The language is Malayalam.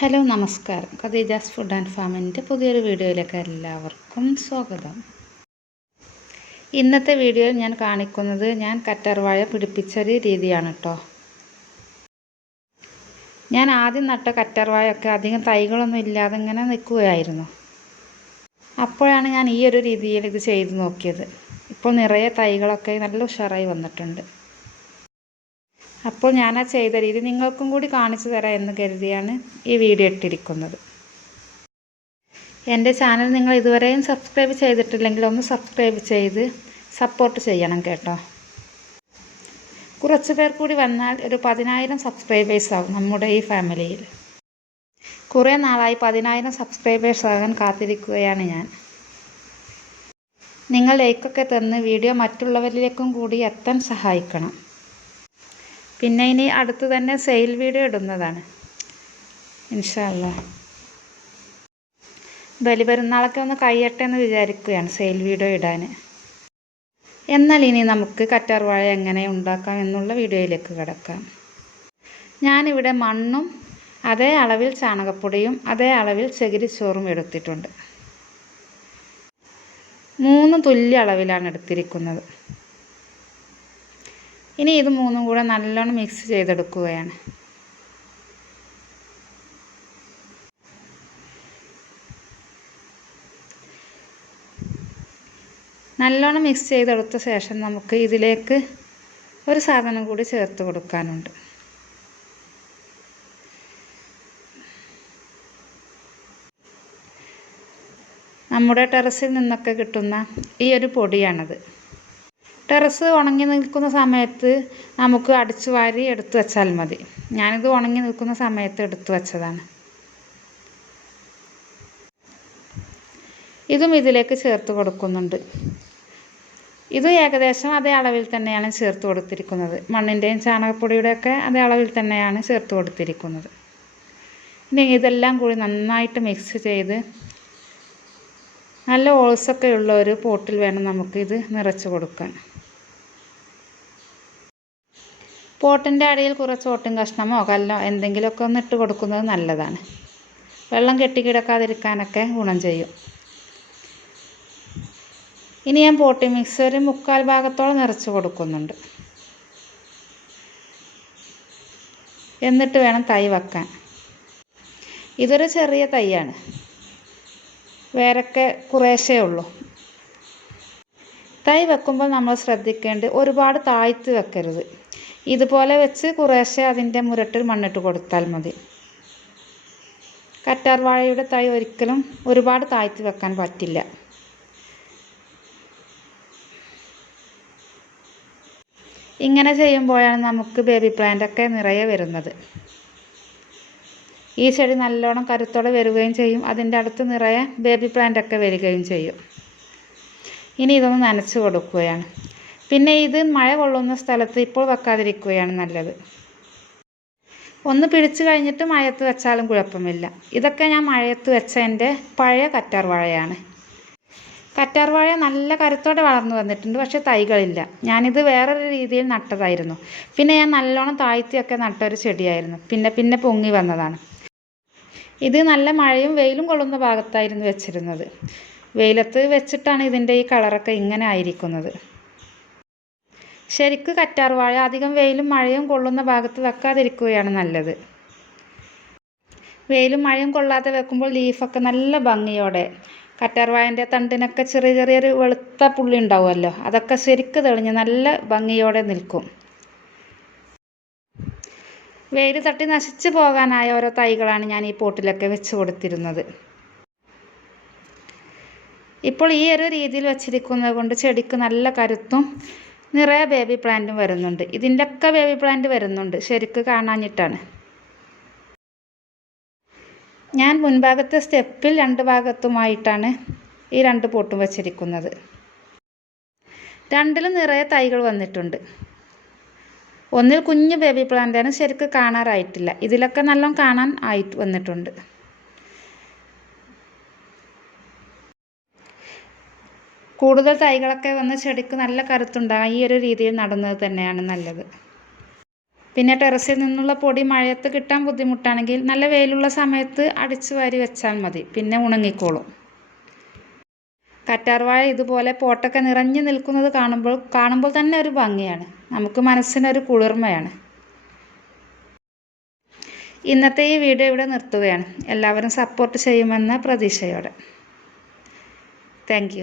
ഹലോ നമസ്കാരം. ഖദീജാസ് ഫുഡ് ആൻഡ് ഫാമിന്റെ പുതിയൊരു വീഡിയോയിലേക്ക് എല്ലാവർക്കും സ്വാഗതം. ഇന്നത്തെ വീഡിയോയിൽ ഞാൻ കാണിക്കുന്നത് ഞാൻ കറ്റർവാഴ പിടിപ്പിച്ചൊരു രീതിയാണ് കേട്ടോ ഞാൻ ആദ്യം നട്ട കറ്റർവാഴയൊക്കെ അധികം തൈകളൊന്നും ഇല്ലാതെ ഇങ്ങനെ നിൽക്കുകയായിരുന്നു. അപ്പോഴാണ് ഞാൻ ഈ ഒരു രീതിയിൽ ഇത് ചെയ്ത് നോക്കിയത്. ഇപ്പോൾ നിറയെ തൈകളൊക്കെ നല്ല ഉഷാറായി വന്നിട്ടുണ്ട്. അപ്പോൾ ഞാൻ ആ ചെയ്ത രീതി നിങ്ങൾക്കും കൂടി കാണിച്ചു തരാം എന്ന് കരുതിയാണ് ഈ വീഡിയോ ഇട്ടിരിക്കുന്നത്. എന്റെ ചാനൽ നിങ്ങൾ ഇതുവരെയും സബ്സ്ക്രൈബ് ചെയ്തിട്ടില്ലെങ്കിൽ ഒന്ന് സബ്സ്ക്രൈബ് ചെയ്ത് സപ്പോർട്ട് ചെയ്യണം കേട്ടോ. കുറച്ച് പേർ കൂടി വന്നാൽ ഒരു പതിനായിരം സബ്സ്ക്രൈബേഴ്സ് ആവും നമ്മുടെ ഈ ഫാമിലിയിൽ. കുറേ നാളായി പതിനായിരം സബ്സ്ക്രൈബേഴ്സ് ആകാൻ കാത്തിരിക്കുകയാണ് ഞാൻ. നിങ്ങൾ ലൈക്കൊക്കെ തന്ന് വീഡിയോ മറ്റുള്ളവരിലേക്കും കൂടി എത്താൻ സഹായിക്കണം. പിന്നെ ഇനി അടുത്ത് തന്നെ സെയിൽ വീഡിയോ ഇടുന്നതാണ്. ഇൻഷാല്ല ബലിപെരുന്നാളൊക്കെ ഒന്ന് കഴിയട്ടെ എന്ന് വിചാരിക്കുകയാണ് സെയിൽ വീഡിയോ ഇടാൻ എന്നാൽ ഇനി നമുക്ക് കറ്റാർവാഴ എങ്ങനെ ഉണ്ടാക്കാം എന്നുള്ള വീഡിയോയിലേക്ക് കിടക്കാം. ഞാനിവിടെ മണ്ണും അതേ അളവിൽ ചാണകപ്പൊടിയും അതേ അളവിൽ ചകിരിച്ചോറും എടുത്തിട്ടുണ്ട്. മൂന്ന് തുല്യ അളവിലാണ് എടുത്തിരിക്കുന്നത്. ഇനി ഇത് മൂന്നും കൂടെ നല്ലോണം മിക്സ് ചെയ്തെടുക്കുകയാണ്. നല്ലോണം മിക്സ് ചെയ്തെടുത്ത ശേഷം നമുക്ക് ഇതിലേക്ക് ഒരു സാധനം കൂടി ചേർത്ത് കൊടുക്കാനുണ്ട്. നമ്മുടെ ടെറസിൽ നിന്നൊക്കെ കിട്ടുന്ന ഈ ഒരു പൊടിയാണത്. ടെറസ് ഉണങ്ങി നിൽക്കുന്ന സമയത്ത് നമുക്ക് അടിച്ചു വാരി എടുത്തു വെച്ചാൽ മതി. ഞാനിത് ഉണങ്ങി നിൽക്കുന്ന സമയത്ത് എടുത്തു വെച്ചതാണ്. ഇതും ഇതിലേക്ക് ചേർത്ത് കൊടുക്കുന്നുണ്ട്. ഇത് ഏകദേശം അതേ അളവിൽ തന്നെയാണ് ചേർത്ത് കൊടുത്തിരിക്കുന്നത്. മണ്ണിന്റെയും ചാണകപ്പൊടിയുടെയൊക്കെ അതേ അളവിൽ തന്നെയാണ് ചേർത്ത് കൊടുത്തിരിക്കുന്നത്. ഇനി ഇതെല്ലാം കൂടി നന്നായിട്ട് മിക്സ് ചെയ്ത് നല്ല ഓൾസൊക്കെ ഉള്ള ഒരു പോട്ടിൽ വേണം നമുക്ക് ഇത് നിറച്ച് കൊടുക്കാൻ. പോട്ടിന്റെ അടിയിൽ കുറച്ച് ഓട്ടും കഷ്ണമോ കല്ലോ എന്തെങ്കിലുമൊക്കെ ഒന്ന് ഇട്ട് കൊടുക്കുന്നത് നല്ലതാണ്. വെള്ളം കെട്ടിക്കിടക്കാതിരിക്കാനൊക്കെ ഗുണം ചെയ്യും. ഇനി ഞാൻ പോട്ടി മിക്സ് ഒരു മുക്കാൽ ഭാഗത്തോളം നിറച്ച് കൊടുക്കുന്നുണ്ട്. എന്നിട്ട് വേണം തൈ വെക്കാൻ. ഇതൊരു ചെറിയ തൈയാണ്. വേറൊക്കെ കുറേശ്ശേ ഉള്ളൂ. തൈ വെക്കുമ്പോൾ നമ്മൾ ശ്രദ്ധിക്കേണ്ടത് ഒരുപാട് താഴ്ത്തി വെക്കരുത്. ഇതുപോലെ വെച്ച് കുറേശ്ശെ അതിന്റെ മുരട്ടിൽ മണ്ണിട്ട് കൊടുത്താൽ മതി. കറ്റാർ വാഴയുടെ തൈ ഒരിക്കലും ഒരുപാട് താഴ്ത്തി വെക്കാൻ പറ്റില്ല. ഇങ്ങനെ ചെയ്യുമ്പോഴാണ് നമുക്ക് ബേബി പ്ലാന്റ് ഒക്കെ നിറയെ വരുന്നത്. ഈ ചെടി നല്ലോണം കരുത്തോടെ വരികയും ചെയ്യും. അതിന്റെ അടുത്ത് നിറയെ ബേബി പ്ലാന്റ് ഒക്കെ വരികയും ചെയ്യും. ഇനി ഇതൊന്ന് നനച്ച് കൊടുക്കുകയാണ്. പിന്നെ ഇത് മഴ കൊള്ളുന്ന സ്ഥലത്ത് ഇപ്പോൾ വെക്കാതിരിക്കുകയാണ് നല്ലത്. ഒന്ന് പിടിച്ചു കഴിഞ്ഞിട്ട് മഴയത്ത് വെച്ചാലും കുഴപ്പമില്ല. ഇതൊക്കെ ഞാൻ മഴയത്ത് വെച്ച എന്റെ പഴയ കറ്റാർവാഴയാണ്. കറ്റാർവാഴ കറ്റാർ വാഴ നല്ല കരുത്തോടെ വളർന്നു വന്നിട്ടുണ്ട് പക്ഷേ തൈകളില്ല. ഞാനിത് വേറൊരു രീതിയിൽ നട്ടതായിരുന്നു. പിന്നെ ഞാൻ നല്ലോണം താഴ്ത്തിയൊക്കെ നട്ടൊരു ചെടിയായിരുന്നു. പിന്നെ പിന്നെ പൊങ്ങി വന്നതാണ്. ഇത് നല്ല മഴയും വെയിലും കൊള്ളുന്ന ഭാഗത്തായിരുന്നു വെച്ചിരുന്നത്. വെയിലത്ത് വെച്ചിട്ടാണ് ഇതിന്റെ ഈ കളറൊക്കെ ഇങ്ങനെ ആയിരിക്കുന്നത്. ശരിക്ക് കറ്റാർവാഴ അധികം വെയിലും മഴയും കൊള്ളുന്ന ഭാഗത്ത് വെക്കാതിരിക്കുകയാണ് നല്ലത്. വെയിലും മഴയും കൊള്ളാതെ വെക്കുമ്പോൾ ലീഫൊക്കെ നല്ല ഭംഗിയോടെ. കറ്റാർവാഴന്റെ തണ്ടിനൊക്കെ ചെറിയ ചെറിയൊരു വെളുത്ത പുള്ളി ഉണ്ടാവുമല്ലോ അതൊക്കെ ശരിക്ക് തെളിഞ്ഞ് നല്ല ഭംഗിയോടെ നിൽക്കും. വെയിൽ തട്ടി നശിച്ചു പോകാനായ ഓരോ തൈകളാണ് ഞാൻ ഈ പോട്ടിലൊക്കെ വെച്ച് കൊടുത്തിരുന്നത്. ഇപ്പോൾ ഈ ഒരു രീതിയിൽ വച്ചിരിക്കുന്നത് കൊണ്ട് ചെടിക്ക് നല്ല കരുത്തും നിറയെ ബേബി പ്ലാന്റും വരുന്നുണ്ട്. ഇതിന്റെയൊക്കെ ബേബി പ്ലാന്റ് വരുന്നുണ്ട്. ശരിക്ക് കാണാഞ്ഞിട്ടാണ്. ഞാൻ മുൻഭാഗത്തെ സ്റ്റെപ്പിൽ രണ്ട് ഭാഗത്തുമായിട്ടാണ് ഈ രണ്ട് പോട്ടും വച്ചിരിക്കുന്നത്. രണ്ടിലും നിറയെ തൈകൾ വന്നിട്ടുണ്ട്. ഒന്നിൽ കുഞ്ഞു ബേബി പ്ലാന്റാണ് ശരിക്ക് കാണാറായിട്ടില്ല. ഇതിലൊക്കെ നല്ലോണം കാണാൻ ആയിട്ട് വന്നിട്ടുണ്ട്. കൂടുതൽ തൈകളൊക്കെ വന്ന് ചെടിക്ക് നല്ല കരുത്തുണ്ടാകാൻ ഈ ഒരു രീതിയിൽ നടുന്നത് തന്നെയാണ് നല്ലത്. പിന്നെ ടെറസിൽ നിന്നുള്ള പൊടി മഴയത്ത് കിട്ടാൻ ബുദ്ധിമുട്ടാണെങ്കിൽ നല്ല വെയിലുള്ള സമയത്ത് അടിച്ചു വാരി വെച്ചാൽ മതി. പിന്നെ ഉണങ്ങിക്കോളും. കറ്റാർവാഴ ഇതുപോലെ പോട്ടൊക്കെ നിറഞ്ഞു നിൽക്കുന്നത് കാണുമ്പോൾ കാണുമ്പോൾ തന്നെ ഒരു ഭംഗിയാണ്. നമുക്ക് മനസ്സിനൊരു കുളിർമയാണ്. ഇന്നത്തെ ഈ വീഡിയോ ഇവിടെ നിർത്തുകയാണ്. എല്ലാവരും സപ്പോർട്ട് ചെയ്യുമെന്ന പ്രതീക്ഷയോടെ. താങ്ക്